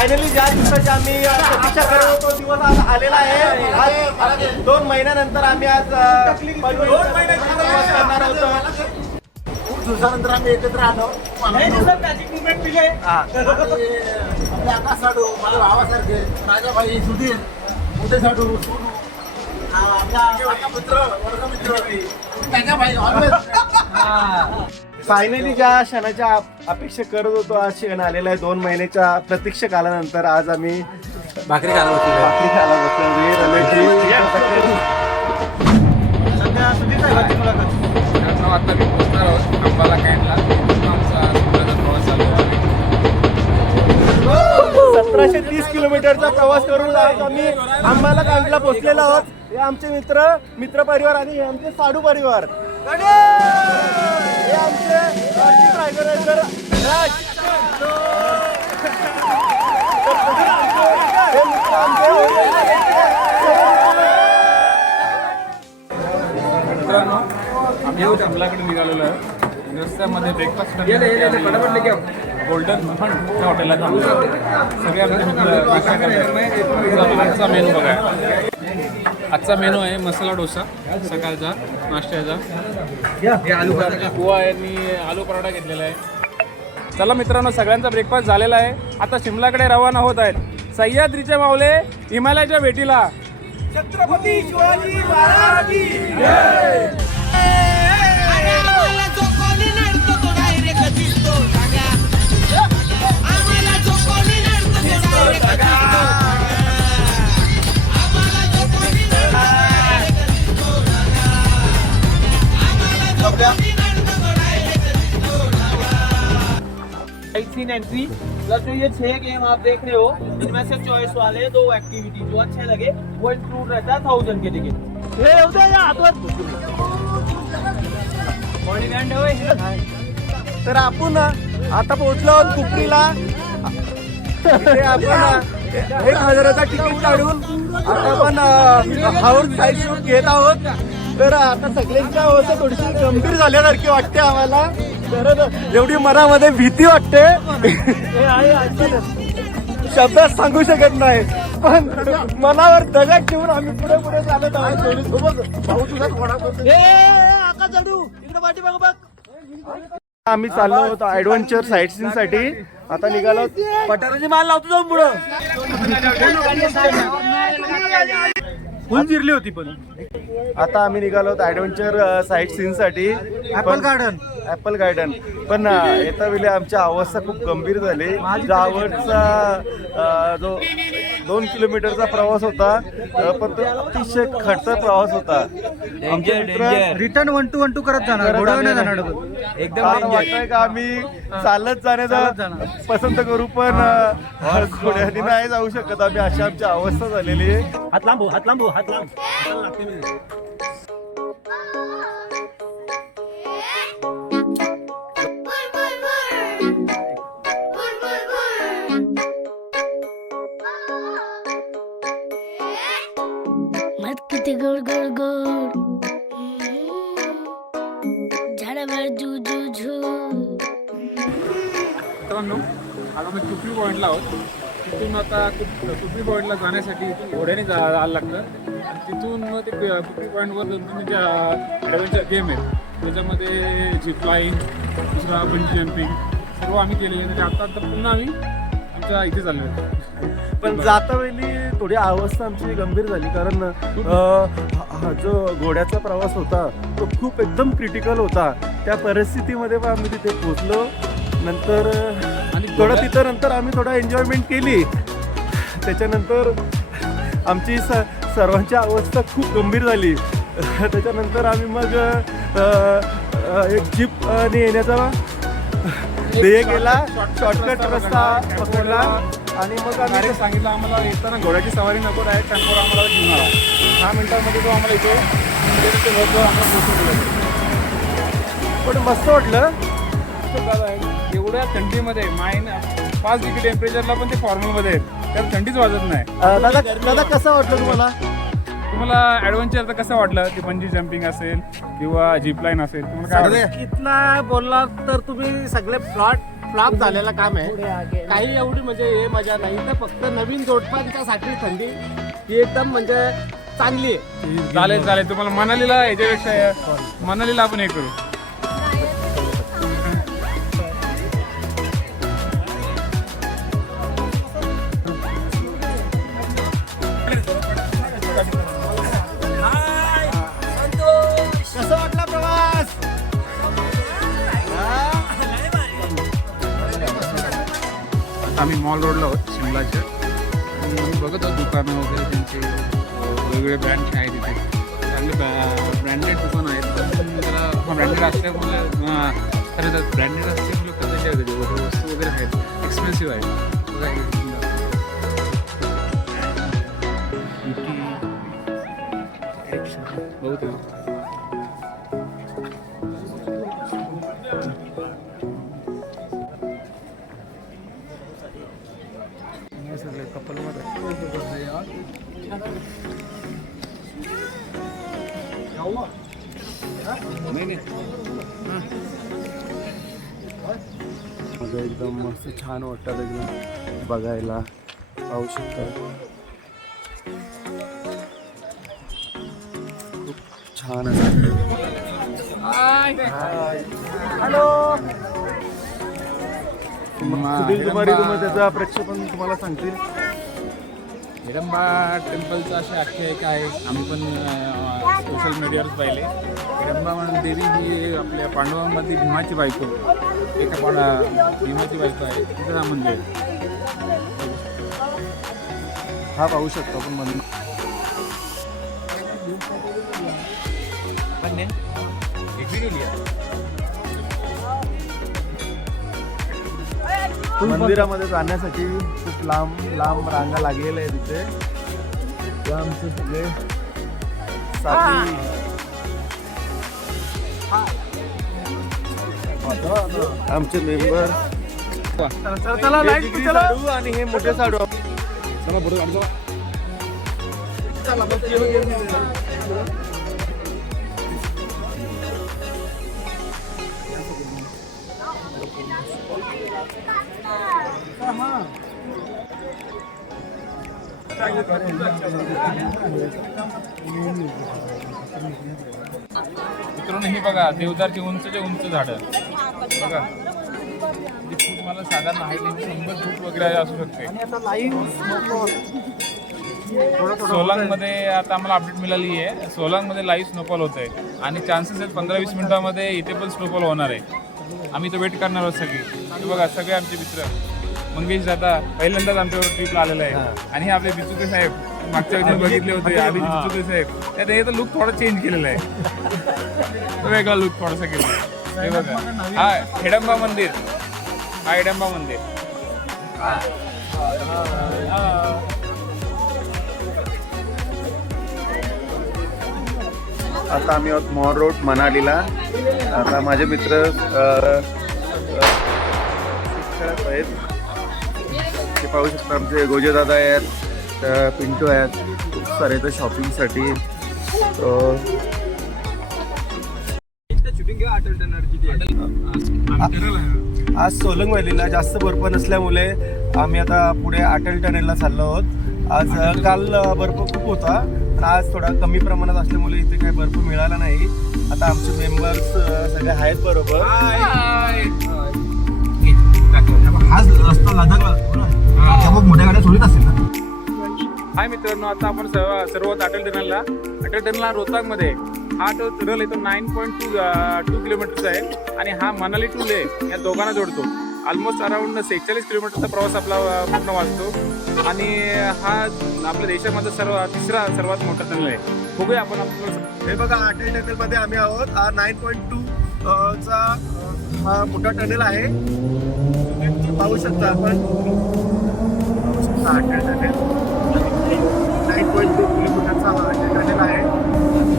Finally ज्या दिवसाची आम्ही प्रतीक्षा करत होतो दिवस आज आलेला आहे. आज दोन महिन्यानंतर आम्ही आज दोन करणार होतो. खूप दिवसानंतर आम्ही एकत्र आलो. आपले आकाश साडू माझ्या भावासारखे राजाभाई सुधीर मोठे साडू सोनू हा, आपला मित्र वर्गमित्र त्याच्या भाई ऑलवेज फायनली ज्या क्षणाच्या आप- अपेक्षा करत होतो आज क्षण आलेला आहे. दोन महिन्याच्या प्रतीक्षा कालानंतर आज आम्ही भाकरी खायला बसलो भाकरी खायला बसलो रमेशजी मित्रांनो आता मी पोहोचणार आहोत. अंबाला कॅन्टला आमचा सुंदरचा प्रवास चालू आहे. सतराशे तीस किलोमीटरचा प्रवास करून आज आम्ही आंबाला कांडला पोहोचलेलो आहोत. हे आमचे मित्र मित्र परिवार आणि हे आमचे साडू परिवार. हे आमचे राजदीप रायगडकर राज हे मित्र मित्रांनो आम्ही अंबलाकडे निघालेलो आहे रस्त्यामध्ये ब्रेकफास्ट गोल्डन फंड त्या हॉटेलला थांबलो सगळे आमचे मित्र. आजचा मेनू बघा आजचा मेनू आहे मसाला डोसा. सकाळचा नाश्त्याचा. आलू आलू पराठा घेतलेला आहे. चला मित्रांनो सगळ्यांचा ब्रेकफास्ट झालेला आहे. आता शिमलाकडे रवाना होत आहेत सह्याद्रीचे मावले हिमालयाच्या भेटीला. छत्रपती शिवाजी महाराज दिसतो एंट्री प्लस जो ये छह गेम आप देख रहे हो इनमें से चॉइस वाले दो एक्टिविटी जो अच्छे लगे वो इंक्लूड रहता है थाउजेंड के टिकट हे उद्या या। हातवर तर आपण आता पोहोचलो कुपरीला. आपण एक हजाराचा तिकीट काढून आता आपण हाऊस साईड शूट घेत आहोत. तर आता सगळ्यांच्या अवस्था थोडीशी गंभीर झाल्यासारखी वाटते आम्हाला. एवढी मनामध्ये भीती वाटते. शब्दात सांगू शकत नाही. पण मनावर दगड ठेवून आम्ही पुढे पुढे चालत आहोत. तुझा आम्ही चाललो होतो ऍडव्हेंचर साईट सीन साठी. आता निघालो. पठाराची माल लावतो जाऊन पुढं. फुल जिरली होती पण. आता आम्ही निघालो ऍडव्हेंचर साईट सीन साठी. ऍपल गार्डन ऍपल गार्डन पण येता वेळी आमची अवस्था खूप गंभीर झाली. जावडचा जो दोन किलोमीटरचा प्रवास होता. पण तो अतिशय खडतर प्रवास होता. Return one two one two करत जाणार. एकदम वाटतंय का आम्ही चालत जाण्याचा पसंत करू पण घोड्याने नाही जाऊ शकत. आम्ही अशी आमची अवस्था झालेली आहे. हात लांबू हात लांबू हात लांब. मत किती गोड गोड गोड झाडावर झू झू झू. मित्रांनो आता आम्ही टुपी पॉईंटला आहोत. तिथून आता टुपी पॉईंटला जाण्यासाठी घोड्याने जा जायला लागतं. आणि तिथून मग ते कु- कुपरी पॉईंटवर दोन ज्या ॲडव्हेंचर गेम आहेत. त्याच्यामध्ये झिप लाईन दुसरा बंजी जम्पिंग सर्व आम्ही केलेले आहे आता आता पुन्हा आम्ही आमच्या इथे चाललो आहे पण जाता वेळी थोडी अवस्था आमची गंभीर झाली. कारण अ, हा- जो घोड्याचा प्रवास होता तो खूप एकदम क्रिटिकल होता. त्या परिस्थितीमध्ये पण आम्ही तिथे पोहोचलो. नंतर आणि थोडं तिथं नंतर आम्ही थोडा एन्जॉयमेंट केली. त्याच्यानंतर आमची स सर्वांची अवस्था खूप गंभीर झाली. त्याच्यानंतर आम्ही मग अ, अ, एक जीप ने येण्याचा ध्येय केला. शॉर्टकट रस्ता पकडला. आणि मग आम्ही डायरेक्ट सांगितलं आम्हाला येताना घोड्याची सवारी नको डायरेक्ट टेम्पोर आम्हाला घेऊन आला. दहा मिनिटांमध्ये तो आम्हाला इथे मंदिराच्या घरजवळ आम्हाला पोहोचून दिला पण मस्त वाटलं. आहे एवढ्या थंडीमध्ये माइन पाच डिग्री टेम्परेचरला पण ते फॉर्मलमध्ये आहेत. त्यात थंडीच वाजत नाही. दादा दादा कसं वाटलं तुम्हाला? तुम्हाला ॲडव्हेंचर तर कसं वाटलं? ते बंजी जम्पिंग असेल किंवा जीप लाईन असेल तुम्हाला काय? इथला बोलला तर तुम्ही सगळे प्लॉट फ्लॉप झालेला काम आहे. काही एवढी म्हणजे हे मजा नाही. तर फक्त नवीन जोडप्यांच्यासाठी थंडी ही एकदम म्हणजे चांगली आहे. चालेल चालेल. तुम्हाला मनालीला याच्यापेक्षा मनालीला आपण हे करू. आता आम्ही मॉल रोडला आहोत शिमलाच्या. बघत आहोत दुकानं वगैरे त्यांचे वेगवेगळे ब्रँडचे आहेत इथे. चांगले ब्रँडेड दुकान आहेत. त्याला ब्रँडेड असल्यामुळे हां, खरं तर ब्रँडेड असल्यामुळे त्याचे आहेत त्याचे वस्तू वस्तू वगैरे आहेत. एक्सपेन्सिव्ह आहेत. बहुत एकदम मस्त छान वाटतात एकदम बघायला. पाहू शकता. खूप छान सुधीर कुमारी तुम्हाला त्याचा प्रक्षेपण तुम्हाला सांगतील. हिडंबा टेम्पलचं असे आख्यायिका आहे आम्ही पण सोशल मीडियावर पाहिले. हिडंबा म्हणून देवी ही आपल्या पांडवांमध्ये भीमाची बायको. एका पाडा भीमाची बायको आहे. तिथं हा मंदिर हा पाहू शकतो आपण मंदिर मंदिरामध्ये जाण्यासाठी खूप लांब लांब रांगा लागलेल्या आहे तिथे आमचे सगळे साथी. आमचे मेंबर चला चला आणि हे मोठे साडू मित्रांनो हे बघा देवदारची उंचचे उंच झाडं. बघा. जी फूट मला साधारण हाईट शंभर फूट वगैरे असू शकते. सोलांगमध्ये आता आम्हाला अपडेट मिळाली आहे. सोलांगमध्ये लाईव्ह स्नोफॉल होत आहे आणि चान्सेस आहेत पंधरा वीस मिनिटामध्ये इथे पण स्नोफॉल होणार आहे. आम्ही तर वेट करणार आहोत सगळे. बघा सगळे आमचे मित्र. मंगेश दादा पहिल्यांदाच आमच्यावर ट्रिपला आलेला आहे. आणि हे आपले बिचुके साहेब मागच्या वेळी जे बघितले होते आधी बिचुके साहेब. त्यात हे तर लुक थोडा चेंज केलेला आहे. वेगळा लुक थोडासा केलेला आहे. हे बघा. हा हेडंबा मंदिर. हा हेडंबा मंदिर. आता आम्ही आहोत मॉर रोड मनालीला. आता माझे मित्र आहेत. पाहू शकता आमचे गोजे दादा आहेत पिंटू आहेत. खूप सारे तर शॉपिंगसाठी आज सोलंग व्हॅलीला जास्त बर्फ नसल्यामुळे आम्ही आता पुढे अटल टनेलला चाललो आहोत. आज काल बर्फ खूप होता पण आज थोडा कमी प्रमाणात असल्यामुळे इथे काही बर्फ मिळाला नाही. आता आमचे मेंबर्स सगळे आहेत बरोबर. हाच रस्ता जातो ना? त्यामुळे मोठ्या गाड्या सोडित असेल ना? हाय मित्रांनो आता आपण सर्व सर्वात अटल टनलला अटल टनलला रोहतांगमध्ये. हा तो टनल आहे तो नाईन पॉईंट टू टू किलोमीटरचा आहे आणि हा मनाली टू ले या दोघांना जोडतो. ऑलमोस्ट अराउंड सेहेचाळीस किलोमीटरचा प्रवास आपला पूर्ण वाचतो. आणि हा आपल्या देशामधला सर्व तिसरा सर्वात मोठा टनल आहे. बघूया आपण हे बघा अटल टनेल मध्ये आम्ही आहोत. हा नाईन पॉईंट टू चा हा मोठा टनेल आहे. पाहू शकता आपण. पाहू शकता झालेला टनेल नाईन पॉईंट टू किलोमीटरचा हा अटल टनेल आहे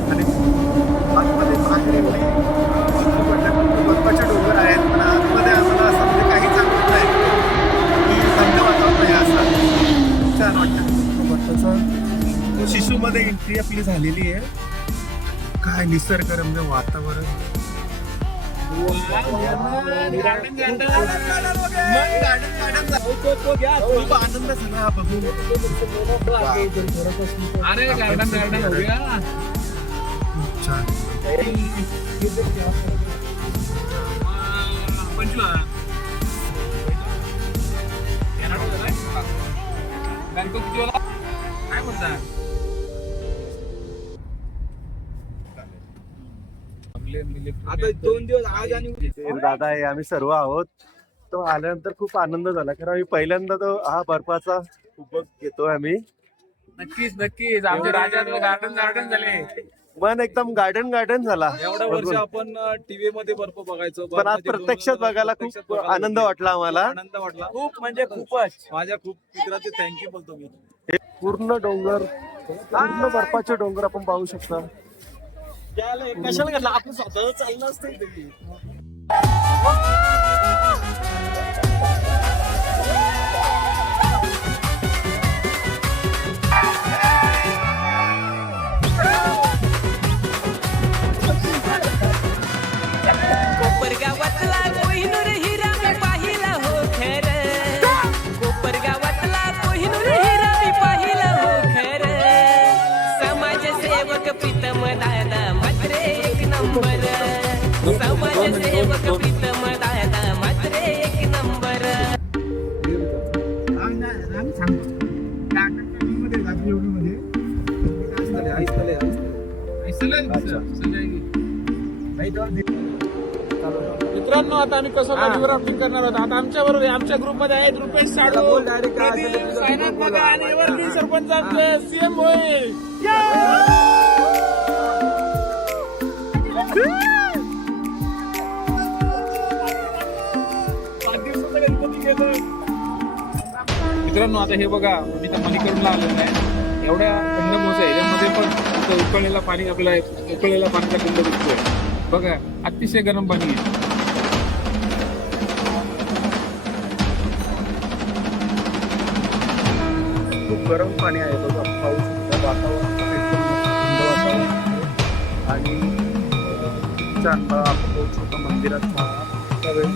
आणि आतमध्ये बाहेर एवढी बर्फाचे डोंगर आहेत पण आतमध्ये आम्हाला असं म्हणजे काही चांगलं नाही की थंड वातावरण आहे असं छान वाटतं बर्फाचं शिशूमध्ये एंट्री आपली झालेली आहे काय निसर्गरम्य वातावरण अरे गार्डन गार्डन हो गया बँकॉक किती वाला काय म्हणता आता दोन दिवस आज आणि ते दादा आहे आम्ही सर्व आहोत. तो आल्यानंतर खूप आनंद झाला कारण आम्ही पहिल्यांदा तो हा बर्फाचा उपभोग घेतोय आम्ही. नक्कीच नक्कीच. आमचे राजा गार्डन गार्डन झाले. मन एकदम गार्डन गार्डन झाला. एवढ्या वर्ष आपण टीव्ही मध्ये बर्फ बघायचो पण आज प्रत्यक्षात बघायला खूप आनंद. वाटला आम्हाला. आनंद वाटला. खूप म्हणजे खूपच. माझ्या खूप मित्राचे थँक्यू बोलतो मी. हे पूर्ण डोंगर पूर्ण बर्फाचे डोंगर आपण पाहू शकता. कशाला घातला? आपण स्वतः चाललं असतं मित्रांनो आता आम्ही कसं गाडीवर राफ्टिंग करणार आहोत? आता आमच्या बरोबर आमच्या ग्रुपमध्ये आहेत रुपेश साडू प्रदीप, सायनाथ बघा आणि वरती सरपंच आमचे सीएम होईल. मित्रांनो आता हे बघा मी तर मलिकडूनला आलेलो आहे. एवढ्या थंड मोठ्या ह्याच्यामध्ये पण उकळलेला पाणी आपल्याला उकळलेला पाण्याचा गंध दिसतोय. बघा अतिशय गरम पाणी आहे. खूप गरम पाणी आहे बघा पाऊस वातावरण थंड वातावरण आणि छान आपण पाहू मंदिरात त्यावेळेस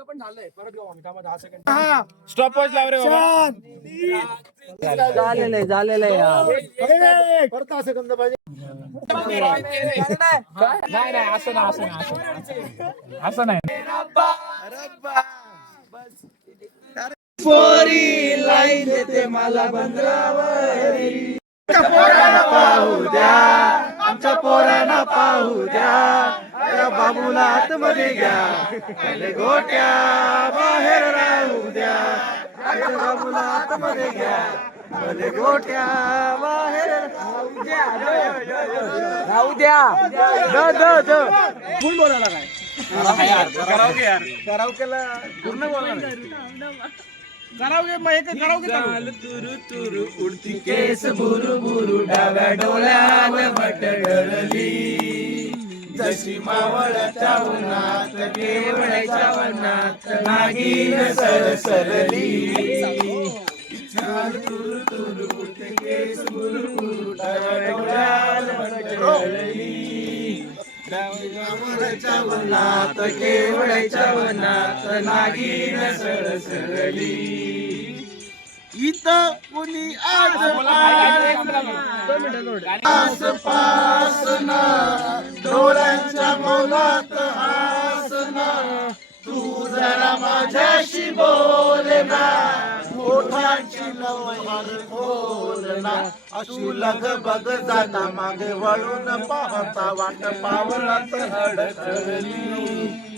दिवस स्टॉप वॉच लाव रे झालेलं आहे झालेलं आहे परत असं गंध पाहिजे. नाही नाही असं नाही असं नाही असं नाही. असं नाही. आमच्या पोरांना पाहू द्या. त्या बाबूला आतमध्ये घ्या. गोट्या बाहेर राहू द्या. बाबूला आतमध्ये घ्या. गोट्या बाहेर राहू द्या. राहू द्या. द द द. कोण बोलायला काय करावकेला पूर्ण बोला कराओके मग एक चालू. तुरु तुरु उडती केस बुरु बुरु डाव्या डोळ्यावर बटडली जशी मावळच्या उन्हात केवळच्या वनात नागिन सरसरली चाल तुरु तुरु उडती केस बुरु बुरु डाव्या केवळच्या वनात नागिन सरसरली इथं कुणी आसपासना डोळ्यांच्या मौलात आसना तू जरा माझ्याशी बोल ना फुलांची लवहार खोलना अशी लग बग जाता मागे वळून पाहता वाट पावलात अडकली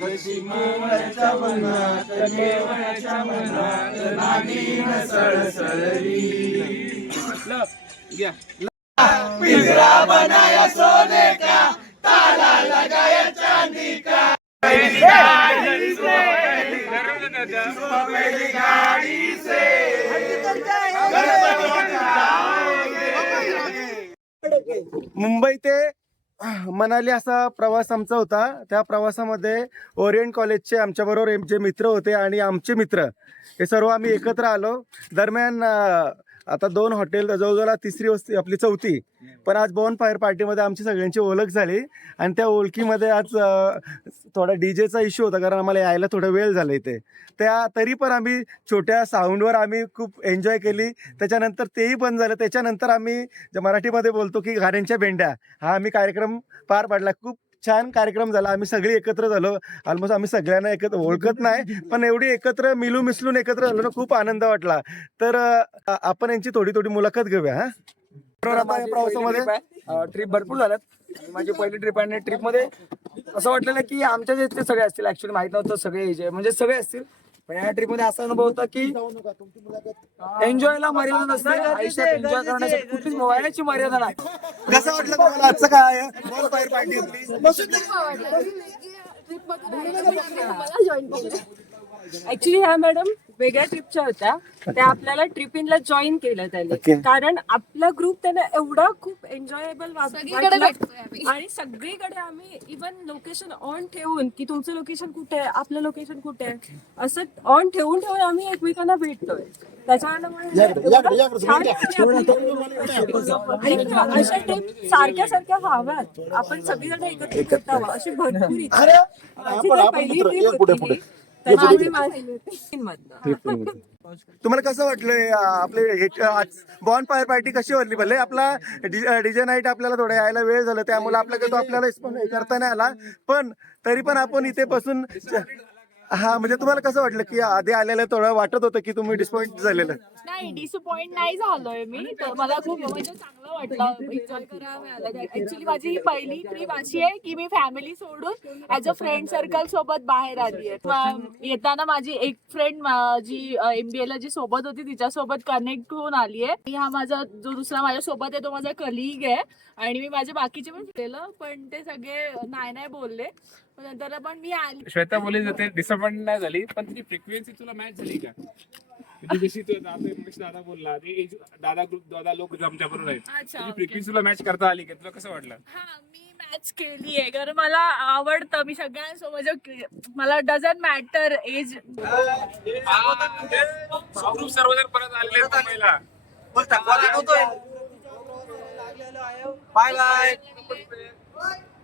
कशी केवळच्या मनात केवळच्या मनात नागिन सळसळली. पिंजरा बनाया सोने मनाली असा प्रवास आमचा होता. त्या प्रवासामध्ये ओरिएंट कॉलेजचे आमच्याबरोबर जे मित्र होते आणि आमचे मित्र हे सर्व आम्ही एकत्र आलो. दरम्यान आता दोन हॉटेल जवळजवळ तिसरी वस्ती आपली चौथी. पण आज बॉन फायर पार्टीमध्ये आमची सगळ्यांची ओळख झाली. आणि त्या ओळखीमध्ये आज थोडा डीजेचा इश्यू होता कारण आम्हाला यायला थोडा वेळ झाला इथे. त्या तरी पण आम्ही छोट्या साऊंडवर आम्ही खूप एन्जॉय केली. त्याच्यानंतर तेही बंद झालं. त्याच्यानंतर आम्ही मराठीमध्ये बोलतो की घाण्यांच्या भेंड्या. हा आम्ही कार्यक्रम पार पाडला. खूप छान कार्यक्रम झाला. आम्ही सगळे एकत्र झालो. ऑलमोस्ट आम्ही सगळ्यांना एकत्र ओळखत नाही पण एवढी एकत्र मिलू मिसळून एकत्र झालो ना खूप आनंद वाटला. तर आपण यांची थोडी थोडी मुलाखत घेऊया हा? प्रवासामध्ये? ट्रिप भरपूर झाल्यात. आणि माझी पहिली ट्रिप आहे ट्रिपमध्ये असं वाटलेलं की आमच्या जे इथले सगळे असतील ऍक्च्युली माहीत नव्हतं सगळे म्हणजे सगळे असतील पण या ट्रिपमध्ये असा अनुभव होता की एन्जॉयला मर्यादा नसते आयुष्यात एन्जॉय करण्यासाठी कुठलीच वयाची मर्यादा नाही कसं वाटलं तुम्हाला आजचं काय पार्टी आपली ऍक्च्युली ह्या मॅडम वेगळ्या ट्रिपच्या होत्या. त्या आपल्याला ट्रिप इनला जॉईन केलं Okay. त्यांनी कारण आपला ग्रुप त्यांना एवढा खूप एन्जॉयबल आणि सगळीकडे आम्ही इवन लोकेशन ऑन ठेवून की तुमचं लोकेशन कुठे आहे? आपलं लोकेशन कुठे आहे? असं ऑन ठेवून ठेवून आम्ही एकमेकांना भेटतोय. त्याच्यामुळे आणि अशा ट्रिप सारख्या सारख्या व्हाव्यात आपण सगळीजण एकत्र अशी भरपूर इच्छा. आहे. माझी तर पहिली ही. तुम्हाला कसं वाटलंय आपले बॉन फायर पार्टी कशी वाटली भले आपला डीजे नाईट आपल्याला थोडा यायला वेळ झाला त्यामुळे आपल्याकडे तो आपल्याला करता नाही आला पण तरी पण आपण इथे बसून हा म्हणजे तुम्हाला कसं वाटलं की आधी आलेलं थोडं वाटत होतं की तुम्ही डिसपॉइंट झालेलं? नाही डिसअपॉइंट नाही झालोय मी. तर मला खूप म्हणजे चांगलं वाटलं. एन्जॉय करायला मिळालं. ऍक्च्युली माझी ही पहिली ट्रिप अशी आहे की मी फॅमिली सोडून ऍज अ फ्रेंड सर्कल सोबत बाहेर आली आहे. येताना माझी एक फ्रेंड जी एमबीए ला जी सोबत होती तिच्यासोबत कनेक्ट होऊन आली आहे. हा माझा जो दुसरा माझ्या सोबत आहे तो माझा कलिग आहे. आणि मी माझे बाकीचे पण केलं पण ते सगळे नाही नाही बोलले. नंतर पण मी आली. श्वेता बोली जाते डिसअपॉइंट नाही झाली पण ती फ्रिक्वेन्सी तुला मॅच झाली का? म्हणजे जशी तू दादा मगाशी दादा बोलला ते दादा ग्रुप दादा लोक आमच्या बरोबर आहेत अच्छा, okay. फ्रिक्वेन्सी तुला मॅच करता आली का? तुला कसं वाटलं? हा मी मॅच केली आहे कारण मला आवडतं मी सगळ्यांसोबत म्हणजे मला डझंट मॅटर एज ग्रुप सर्वजण परत आले मुंबईला. बाय बाय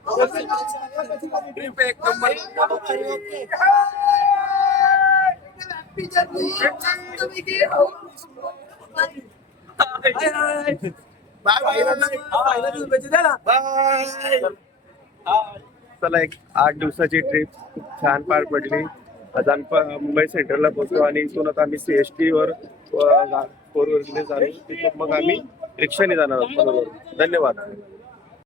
ट्रिप एक नंबर चला एक आठ दिवसाची ट्रिप खूप छान पार पडली. आज आम्ही मुंबई सेंट्रलला पोहोचलो आणि इथून आता आम्ही सी एस टीवर फोर व्हीलरने जाणू तिथून मग आम्ही रिक्षाने जाणार आहोत. बरोबर. धन्यवाद.